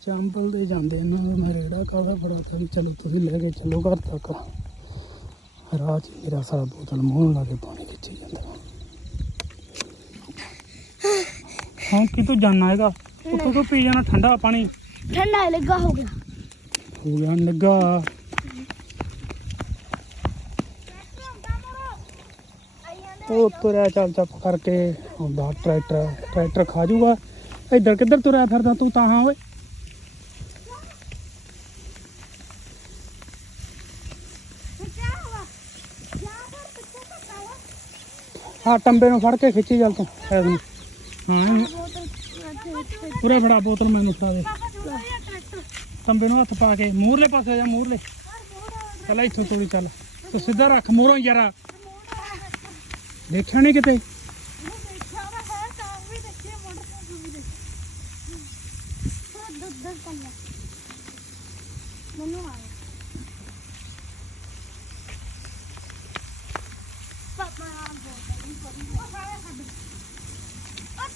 ਚੰਬਲ ਦੇ ਜਾਂਦੇ ਇਹਨਾਂ ਦਾ ਮੈਂ ਰੇੜਾ ਕਾਹਦਾ ਫੜਾ ਤਾ ਚਲੋ ਤੁਸੀਂ ਲੈ ਕੇ ਚੱਲੋ ਘਰ ਤੱਕ। ਰਾਹ 'ਚ ਮੇਰਾ ਸਾਲਾ ਬੋਤਲ ਮੂੰਹ ਲਾ ਕੇ ਪਾਣੀ ਖਿੱਚੀ ਜਾਂਦਾ। ਹਾਂ ਕਿ ਤੂੰ ਜਾਣਾ ਹੈਗਾ? ਉੱਥੋਂ ਤੋਂ ਪੀ ਜਾਣਾ ਠੰਡਾ ਪਾਣੀ। ਠੰਡਾ ਲੱਗਾ ਹੋ ਗਿਆ। ਹੋ ਗਿਆ ਨਿੱਗਾ ਉਹ ਤੁਰਿਆ ਚੱਲ ਚੱਪ ਕਰਕੇ ਆਉਂਦਾ ਟਰੈਕਟਰ ਟਰੈਕਟਰ ਖਾ ਜੂਗਾ। ਇੱਧਰ ਕਿੱਧਰ ਤੁਰਿਆ ਫਿਰਦਾ ਤੂੰ ਤਾਂ ਹਾਂ ਓਏ। ਹਾਂ ਟੰਬੇ ਨੂੰ ਫੜ ਕੇ ਖਿੱਚੀ ਚੱਲ ਤੂੰ। ਐਸ ਨੂੰ ਹਾਂ ਪੂਰਾ ਫੜਾ ਬੋਤਲ ਮੈਨੂੰ ਫੜਾ ਦੇ। ਟੰਬੇ ਨੂੰ ਹੱਥ ਪਾ ਕੇ। ਮੂਹਰਲੇ ਪਾਸੇ ਜਾ, ਮੂਹਰਲੇ। ਚੱਲ ਇੱਥੋਂ ਤੋੜੀ ਚੱਲ। ਤੂੰ ਸਿੱਧਾ ਰੱਖ ਮੂਹਰੋਂ ਯਾਰਾ। ਦੇਖਿਆ ਨਹੀਂ ਕਿਤੇ? ਮੈਨੂੰ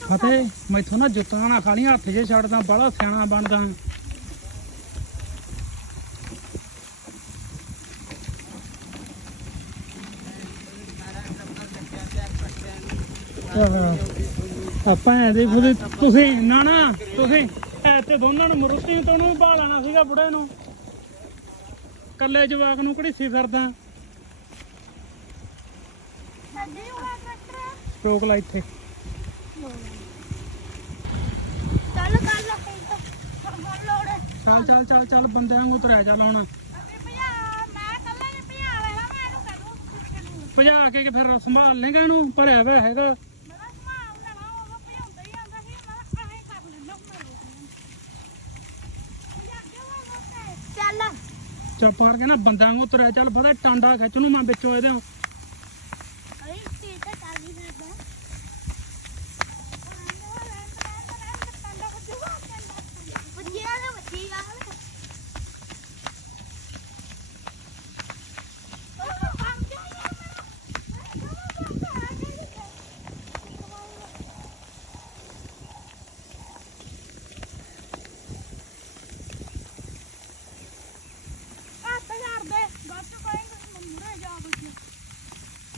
ਫਤਿਹ ਮੈਥੋਂ ਨਾ ਜੁੱਤਾਂ ਨਾ ਖਾਲੀਆਂ ਹੱਥ 'ਚ ਛੱਡਦਾ ਬੜਾ ਸਿਆਣਾ ਬਣਦਾ। ਆਪਾਂ ਐ ਦੇ ਖੁਦ ਤੁਸੀਂ ਨਾ ਨਾ ਤੁਸੀਂ ਐ ਤੇ ਦੋਨਾਂ ਨੂੰ ਮਰੁੱਤੀ ਤੋਂ ਨੂੰ ਵੀ ਲੈਣਾ ਸੀਗਾ ਬੁੜੇ ਨੂੰ। ਕੱਲੇ ਜਵਾਕ ਨੂੰ ਕਿਹੜੀ ਸੀ ਫਿਰਦਾ ਰੋਕ ਲਾ ਇੱਥੇ। ਚੱਲ ਕਰ ਲੈ ਹੁਣ ਲੋੜ ਚੱਲ ਚੱਲ ਚੱਲ ਚੱਲ ਬੰਦਿਆਂ ਨੂੰ ਤੁਰਿਆ ਚੱਲ ਹੁਣ। ਅੱਗੇ ਭਜਾ ਮੈਂ ਕੱਲਾ ਹੀ ਭਜਾ ਲੈਣਾ ਮੈਂ ਇਹਨੂੰ ਕਹਦੂ ਪਿੱਛੇ ਨੂੰ। ਭਜਾ ਕੇ ਕਿ ਫਿਰ ਸੰਭਾਲ ਲੇਗਾ ਇਹਨੂੰ ਭਰਿਆ ਹੋਇਆ ਹੈਗਾ। ਚੱਲ। ਚੁੱਪ ਕਰਕੇ ਨਾ ਬੰਦਿਆਂ ਨੂੰ ਤੁਰਿਆ ਚੱਲ ਪਤਾ ਟਾਂਡਾ ਖਿੱਚ ਨੂੰ ਮੈਂ ਵਿੱਚੋਂ ਇਹਦੇ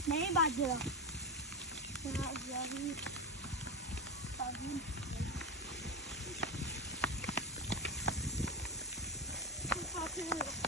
नहीं बाजरा Thank you.